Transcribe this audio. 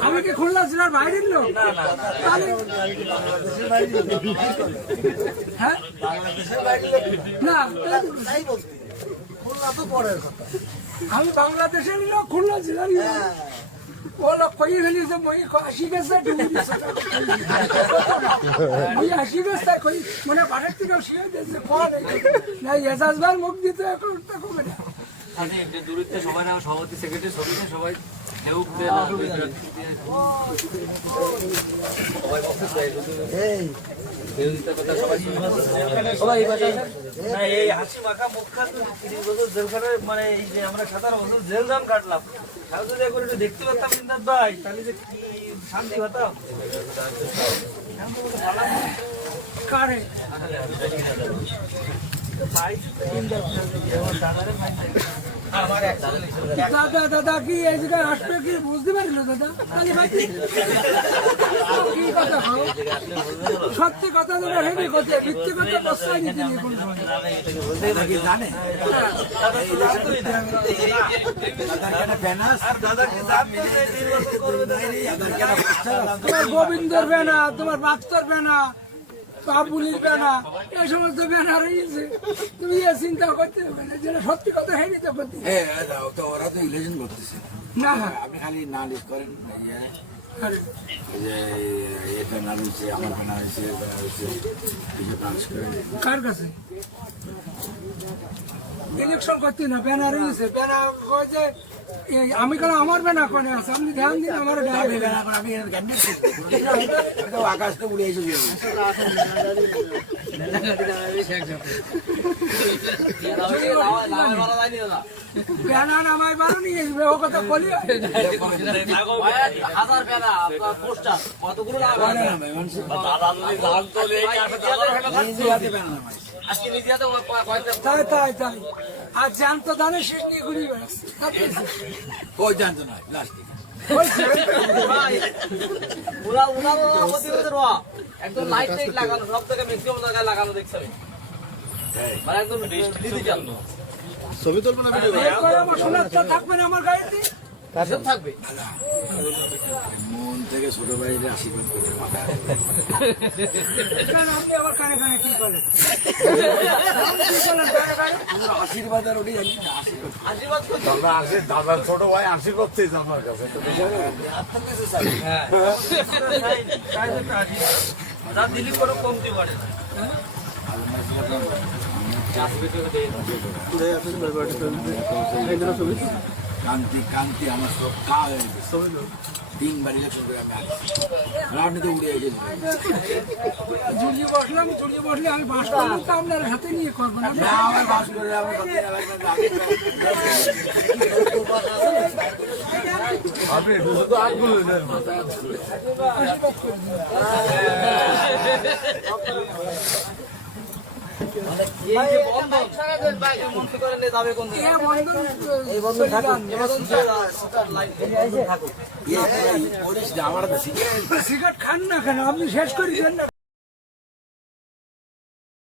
আমি কি খুলনা জেলার বাইরের লোক? তাহলে হ্যাঁ? না তাহলে- আমি বাংলাদেশের লোক খুলনা জেলার লোক। ও লোক কই মই আসি গেছে মই আসি গেছে কই মানে বাড়ির থেকে শিয়ে দিয়েছে কোন না এজাজবার মুখ দিতে এখন তা কবে না। যে সবাই না সভাপতি সেক্রেটারি সবাই সবাই জেল দাম কাটলাম যদি একবার একটু দেখতে পারতাম ভাই তাহলে যে কি শান্তি হতাম কারে দাদা দাদা কি এই জায়গায় আসবে কি? বুঝতে পারিল দাদা। তাহলে ভাই কি কথা খাও সত্যি কথা দাদা হেবি কথা মিথ্যে কথা বসাই দিতে নেই কোনো সময়। আর দাদাকে দাম দিলে নির্বাচন করবে না। তোমার গোবিন্দর বেনা তোমার বাচ্চার বেনা বাবুলির ব্যানার এই সমস্ত ব্যানার রয়েছে তুমি এ চিন্তা করতে হবে না যেটা সত্যি কথা হেবি তো করতে হ্যাঁ তো ওরা তো ইলেকশন করতেছে। না। আপনি খালি না লিস্ট করেন যে এটা না হয়েছে আমার বানা হয়েছে এটা হয়েছে কিছু? নাচ করেন কার কাছে ইলেকশন করতে না কয় যে আমি কেন আমার ব্যানা কোনে আছে আপনি ধ্যান দিন আমার আমি আকাশ তো উড়ে এসে গেছে লাওয়া- লাওয়া মারা যায়নি দাদা। ব্যানা নামাই পারো নি ও কথা বলি। হাজার প্যারা, তাই তাই তাই আর জানত দানে নিয়ে ঘুরি জানতো। একদম লাইট লাগানো সব থেকে ম্যাক্সিমাম জায়গায় লাগানো দেখছি মানে একদম শোনার থাকবে না আমার গাড়িতে থাকবে। মন থেকে ছোট ভাইয়ের আশীর্বাদ করে মাথা কেন আপনি আবার কানে কানে কি করেন আপনি কি বলেন? কানে কানে? আশীর্বাদ আর ওটি জানি আশীর্বাদ। আশীর্বাদ দাদা আসে দাদার ছোট ভাই আশীর্বাদ চেয়েছে আপনার কাছে যা দিলি কোনো কমতি করে না। কান্তি কান্তি আমার সব কা হয়ে গেছে। তিনবার ইলেকশন করে আমি আসছি। আপনি তো উড়ে গেছেন ঝুলিয়ে বসলাম বসলে আমি বাস করলাম তো আপনার হাতে নিয়ে করব না। আমার বাস করে আমার আপনি এই যে আমার সিগারেট খান না কেন? আপনি শেষ করে দেন না।